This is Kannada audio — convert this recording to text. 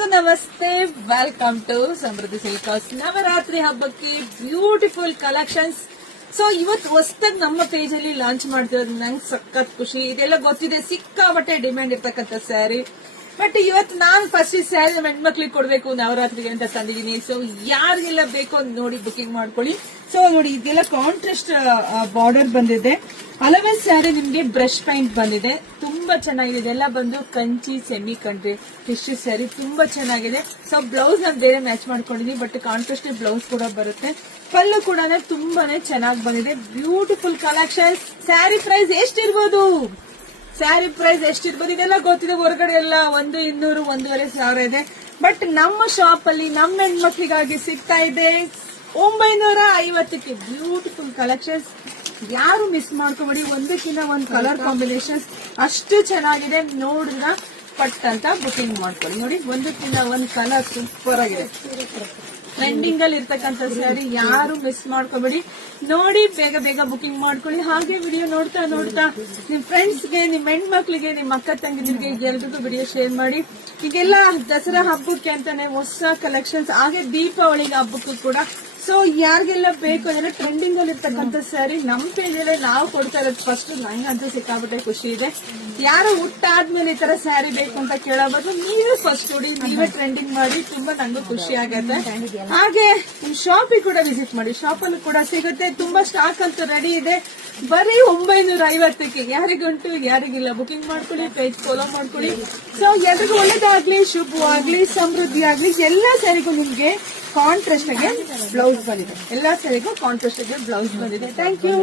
ನಮಸ್ತೆ, welcome to Samruddhi silk house. Navaratri ಹಬ್ಬಕ್ಕೆ ಬ್ಯೂಟಿಫುಲ್ ಕಲೆಕ್ಷನ್ಸ್. ಸೊ ಇವತ್ತು ಹೊಸದಾಗಿ ನಮ್ಮ ಪೇಜ್ ಅಲ್ಲಿ ಲಾಂಚ್ ಮಾಡ್ತಿರೋದು ನಂಗೆ ಸಖತ್ ಖುಷಿ. ಇದೆಲ್ಲ ಗೊತ್ತಿದೆ, ಸಿಕ್ಕಾಬಟ್ಟೆ ಡಿಮ್ಯಾಂಡ್ ಇರ್ತಕ್ಕಂಥ ಸ್ಯಾರಿ. ಬಟ್ ಇವತ್ತು ನಾನು ಫಸ್ಟ್ ಈ ಸ್ಯಾರಿ ನಮ್ಮ ಹೆಣ್ಮಕ್ಳಿಗೆ ಕೊಡ್ಬೇಕು ನವರಾತ್ರಿಗೆ ಅಂತ ತಂದಿದ್ದೀನಿ. ಸೊ ಯಾರಿಗೆಲ್ಲ ಬೇಕೋ ನೋಡಿ ಬುಕಿಂಗ್ ಮಾಡ್ಕೊಳ್ಳಿ. ಸೊ ನೋಡಿ, ಇದೆಲ್ಲ ಕಾಂಟ್ರಾಸ್ಟ್ ಬಾರ್ಡರ್ ಬಂದಿದೆ. ಅಲವೆನ್ ಸ್ಯಾರಿ ನಿಮ್ಗೆ ಬ್ರಷ್ ಪೈಂಟ್ ಬಂದಿದೆ, ತುಂಬಾ ಚೆನ್ನಾಗಿದೆ. ಇದೆಲ್ಲ ಬಂದು Kanchi semi country tissue sari, ತುಂಬಾ ಚೆನ್ನಾಗಿದೆ. ಸೊ ಬ್ಲೌಸ್ ನಾನು ಬೇರೆ ಮ್ಯಾಚ್ ಮಾಡ್ಕೊಂಡಿದ್ದೀನಿ, ಬಟ್ ಕಾಂಟ್ರಾಸ್ಟ್ ಬ್ಲೌಸ್ ಕೂಡ ಬರುತ್ತೆ. ಪಲ್ಲು ಕೂಡ ತುಂಬಾನೇ ಚೆನ್ನಾಗಿ ಬಂದಿದೆ. Beautiful collection. ಸ್ಯಾರಿ ಪ್ರೈಸ್ ಎಷ್ಟಿರ್ಬೋದು? ಇದೆಲ್ಲ ಗೊತ್ತಿದೆ. ಹೊರಗಡೆ ಎಲ್ಲ 100-200, 1,500 ಇದೆ. ಬಟ್ ನಮ್ಮ ಶಾಪ್ ಅಲ್ಲಿ ನಮ್ಮ ಹೆಣ್ಮಕ್ಳಿಗಾಗಿ ಸಿಗ್ತಾ ಇದೆ 950ಕ್ಕೆ. ಬ್ಯೂಟಿಫುಲ್ ಕಲೆಕ್ಷನ್ಸ್, ಯಾರು ಮಿಸ್ ಮಾಡ್ಕೊಬೇಡಿ. ಒಂದಕ್ಕಿಂತ ಒಂದು ಕಲರ್ ಕಾಂಬಿನೇಷನ್ ಅಷ್ಟು ಚೆನ್ನಾಗಿದೆ. ನೋಡಿದ್ರ ಪಟ್ ಅಂತ ಬುಕಿಂಗ್ ಮಾಡ್ಕೊಳ್ಳಿ. ನೋಡಿ, ಒಂದಕ್ಕಿಂತ ಒಂದು ಕಲರ್ ಸೂಪರ್ ಆಗಿದೆ. ಟ್ರೆಂಡಿಂಗ್ ಅಲ್ಲಿ ಇರ್ತಕ್ಕಂಥ ಸ್ಯಾರಿ, ಯಾರು ಮಿಸ್ ಮಾಡ್ಕೋಬೇಡಿ. ನೋಡಿ, ಬೇಗ ಬೇಗ ಬುಕಿಂಗ್ ಮಾಡ್ಕೊಳ್ಳಿ. ಹಾಗೆ ವಿಡಿಯೋ ನೋಡ್ತಾ ನಿಮ್ ಫ್ರೆಂಡ್ಸ್ಗೆ, ನಿಮ್ ಹೆಣ್ಮಕ್ಳಿಗೆ, ನಿಮ್ ಅಕ್ಕ ತಂಗಿದಿರಿಗೆ ಎಲ್ರಿಗೂ ವಿಡಿಯೋ ಶೇರ್ ಮಾಡಿ. ಈಗೆಲ್ಲ ದಸರಾ ಹಬ್ಬಕ್ಕೆ ಅಂತಾನೆ ಹೊಸ ಕಲೆಕ್ಷನ್ಸ್, ಹಾಗೆ ದೀಪಾವಳಿಗೆ ಹಬ್ಬಕ್ಕೂ ಕೂಡ. ಸೊ ಯಾರಿಗೆಲ್ಲ ಬೇಕು ಅದೆಲ್ಲ ಟ್ರೆಂಡಿಂಗ್ ಅಲ್ಲಿ ಇರ್ತಕ್ಕಂಥ ಸ್ಯಾರಿ ನಮ್ಮ ಪೇಜಲ್ಲೇ ನಾವು ಕೊಡ್ತಾ ಇರೋದು ಫಸ್ಟ್. ನಂಗಂತೂ ಸಿಕ್ಕಾಬಿಟ್ಟೆ ಖುಷಿ ಇದೆ. ಯಾರು ಹುಟ್ಟಾದ್ಮೇಲೆ ಈ ತರ ಸ್ಯಾರಿ ಬೇಕು ಅಂತ ಕೇಳಬಹುದು, ನೀವೇ ಫಸ್ಟ್ ನೋಡಿ, ನೀವೇ ಟ್ರೆಂಡಿಂಗ್ ಮಾಡಿ. ತುಂಬಾ ನಂಗೂ ಖುಷಿ ಆಗತ್ತೆ. ಹಾಗೆ ನಿಮ್ ಶಾಪಿಗೆ ಕೂಡ ವಿಸಿಟ್ ಮಾಡಿ, ಶಾಪ್ ಅಲ್ಲೂ ಕೂಡ ಸಿಗುತ್ತೆ. ತುಂಬಾ ಸ್ಟಾಕ್ ಅಂತೂ ರೆಡಿ ಇದೆ. ಬರೀ 950ಕ್ಕೆ. ಯಾರಿಗುಂಟು ಯಾರಿಗಿಲ್ಲ, ಬುಕಿಂಗ್ ಮಾಡ್ಕೊಳ್ಳಿ, ಪೇಜ್ ಫಾಲೋ ಮಾಡ್ಕೊಳ್ಳಿ. ಸೊ ಎಲ್ರಿಗೂ ಒಳ್ಳೇದಾಗ್ಲಿ, ಶುಭವಾಗ್ಲಿ, ಸಮೃದ್ಧಿ ಆಗ್ಲಿ. ಎಲ್ಲಾ ಸ್ಯಾರಿಗೂ ನಿಮ್ಗೆ ಕಾಂಟ್ರಾಸ್ಟ್ ಗೆ ಬ್ಲೌಸ್ ಬಂದಿದೆ. ಎಲ್ಲಾ ಸ್ಯಾರಿಗೂ ಕಾಂಟ್ರಾಸ್ಟ್ ಗೆ ಬ್ಲೌಸ್ ಬಂದಿದೆ. Thank you.